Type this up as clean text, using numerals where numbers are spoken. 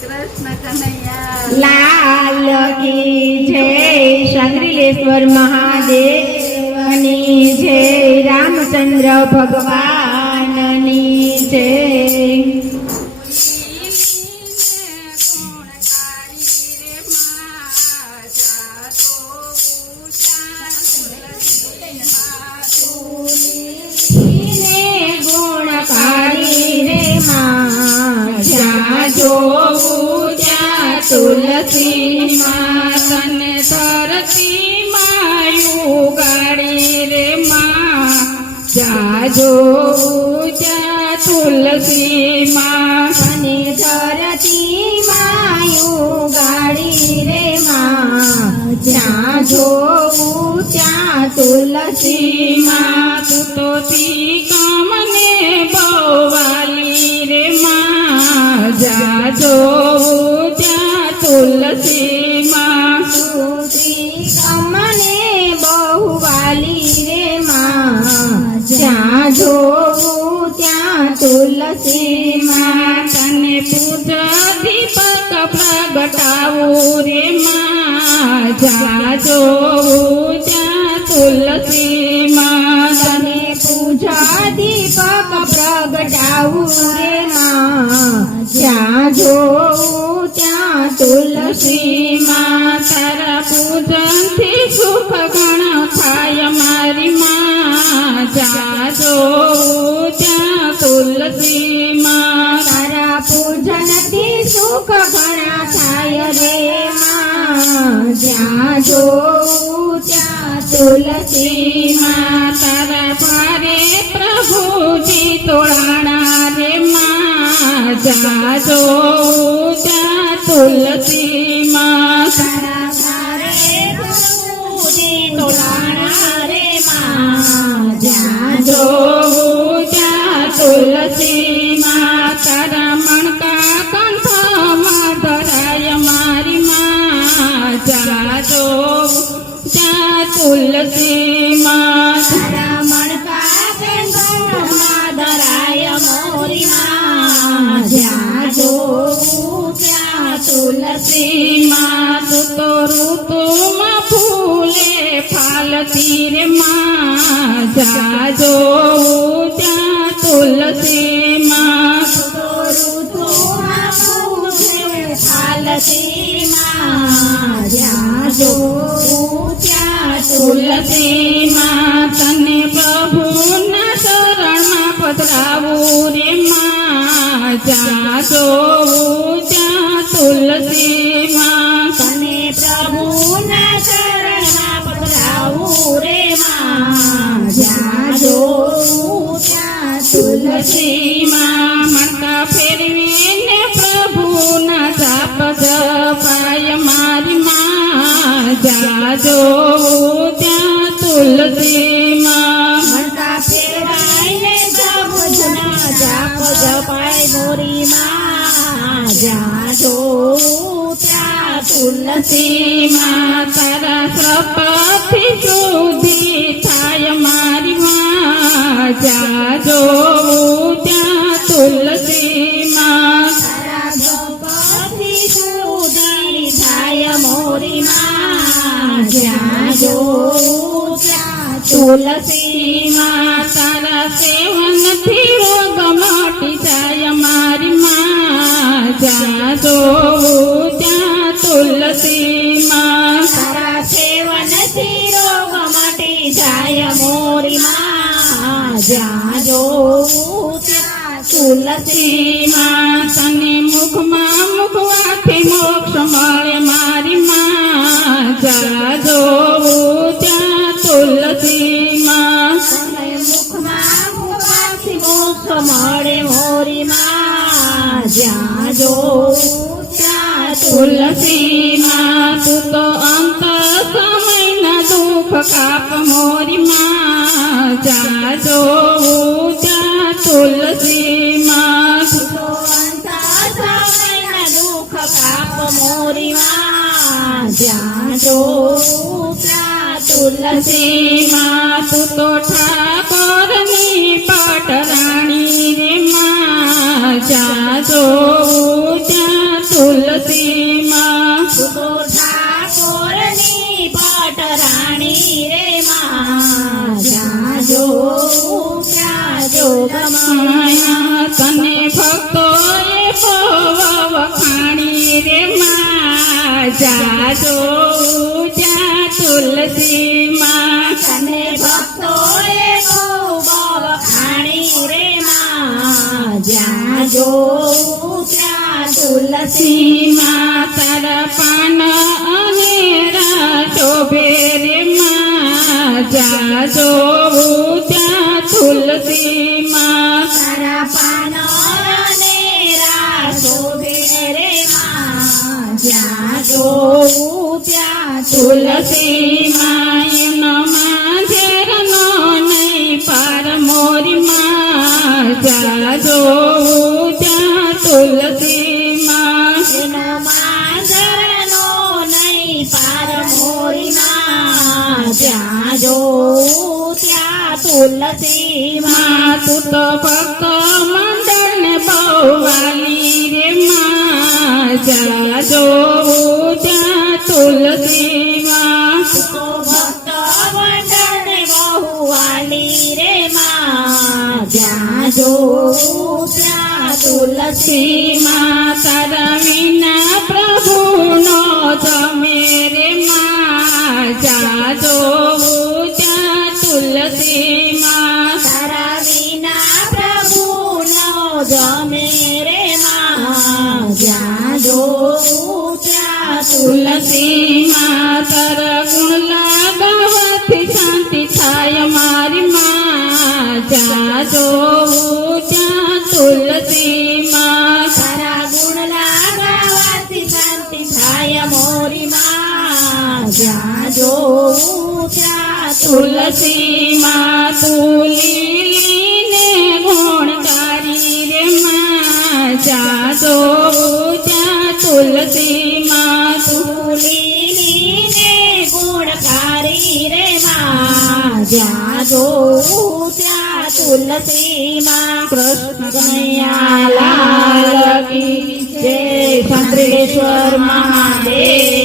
કૃષ્ણ કનૈયા લાલ કી જય શંકરેશ્વર મહાદેવની જય રામચંદ્ર ભગવાનની જય તુલસી માતને ધરતી માયું ગાડી રે માં જાજો જા તુલસી માતને ધરતી માયું ગાડી રે માં જાજો જા તુલસી માં તું તો કમને બવાલી રે માં જાજો તુલસી માં સુતી કમને બહુવાલી રે માં જ્યાં જોવું ત્યાં તુલસી માં તને પૂજા દીપક પ્રગટાવું રે માં જ્યાં જોવું ત્યાં તુલસી માં તને પૂજા દીપક પ્રગટાવું રે માં જ્યાં જોવું ત્યાં તુલસી માં તારા પૂજનથી સુખ ગણ થાય મારી માં જાજો ત્યાં તુલસી માં તારા પૂજનથી સુખ ગણ થાય રે માં જાજો ત્યાં તુલસી માં તારા ભારે પ્રભુજી તોડાણા રે માં જાજો તુલસી માં તારા ભારે પ્રભુજી તોડાણા રે માં જાજો ત્યાં તુલસી માં તારા મણકા કંઠમાં ધરાય મારી માં જાજો ત્યાં તુલસી માં તારા મણકા કંઠમાં ધરાય મોરી માં જાજો તુલસી માં તું તો ઋતુમાં ફૂલે ફાલતી રે માં જાજો ત્યાં તુલસી માં તું તો ઋતુમાં ફૂલે ફાલતી માં જાજો ત્યાં તુલસી માં તને પ્રભુના શરણમાં પધરાવું રે માં જાજો તુલસી માં તને પ્રભુના શરણમાં પધરાવું રે માં જાજો ત્યાં તુલસી માં મણકા ફેરવીને પ્રભુના જાપ જપાય મારી માં જાજો ત્યાં તુલસી માં મણકા ફેરવાઈને પ્રભુના જાપ જપાય મોરી માં જાજો ત્યાં તુલસી માં તારા શ્રપથી શુદ્ધિ થાય મારી માં જાજો ત્યાં તુલસી માં તારા શ્રપથી શુદ્ધિ થાય મોરી માં જાજો ત્યાં તુલસી માં તારા સેવનથી રોગ મટી જાય મારી માં જાજો ત્યાં તુલસી માં તારા સેવનથી રોગ મટી જાય મોરી માં જાજો ત્યાં તુલસી માં તને મુખમાં મુખવાથી મોક્ષ મળે મારી માં જાજો ત્યાં તુલસી માં તને મુખમાં મુખવાથી મોક્ષ મળે મોરી માં જાજો ત્યાં તુલસી માં તું તો અંત સમયના દુઃખ કાપ મોરી માં જાજો ત્યાં તુલસી માં તું તો અંત સમયના દુઃખ કાપ મોરી માં જાજો ત્યાં તુલસી માં તું તો ઠાકોરની પટરાણી રે માં જાજો ત્યાં તુલસીમાં તો ઠાકોરની પટરાણી રે માં જ્યાં જોઉં ત્યાં જોગમાયા તને ભક્તોએ બહુ વખાણી રે માં જ્યાં જોઉં ત્યાં તુલસીમાં તને ભક્તોએ બહુ વખાણી રે માં જ્યાં જોઉં ત્યાં તુલસીમાં તારા પાન અનેરા શોભે રે માં જ્યાં જોઉં ત્યાં તુલસીમાં તારા પાન અનેરા શોભે રે માં જ્યાં જોઉં ત્યાં તુલસીમાં એનો માધેરનો નહીં પાર મોરી માં જ્યાં જોઉં ત્યાં તુલસીમાં એનો માધેરનો નહીં પાર મોરી માં જ્યાં જોઉં ત્યાં તુલસીમાં તું તો ભક્ત મંડળને બહુ વાલી રે માં જ્યાં જોઉં ત્યાં તુલસીમાં તું તો ભક્ત મંડળને બહુ વાલી રે માં જ્યાં જોઉં ત્યાં તુલસીમાં તારા વિના પ્રભુનો જમે રે માં જ્યાં જોઉં ત્યાં તુલસીમાં તારા વિના પ્રભુનો જમે રે માં જ્યાં જોઉં ત્યાં તુલસીમાં તારા ગુણ લાગવાથી શાંતિ થાય મારી માં જ્યાં જોઉં ત્યાં તુલસીમાં તારા ગુણ લાગવાથી શાંતિ થાય મોરી માં જ્યાં જોઉં ત્યાં તુલસીમાં તું લીલીને ગુણકારી રે માં જ્યાં જોઉં ત્યાં તુલસીમાં તું લીલીને ગુણકારી રે માં જ્યાં જોઉં ત્યાં તુલસીમાં કૃષ્ણ કનૈયા લાલ કી જય શંકરેશ્વર મહાદેવ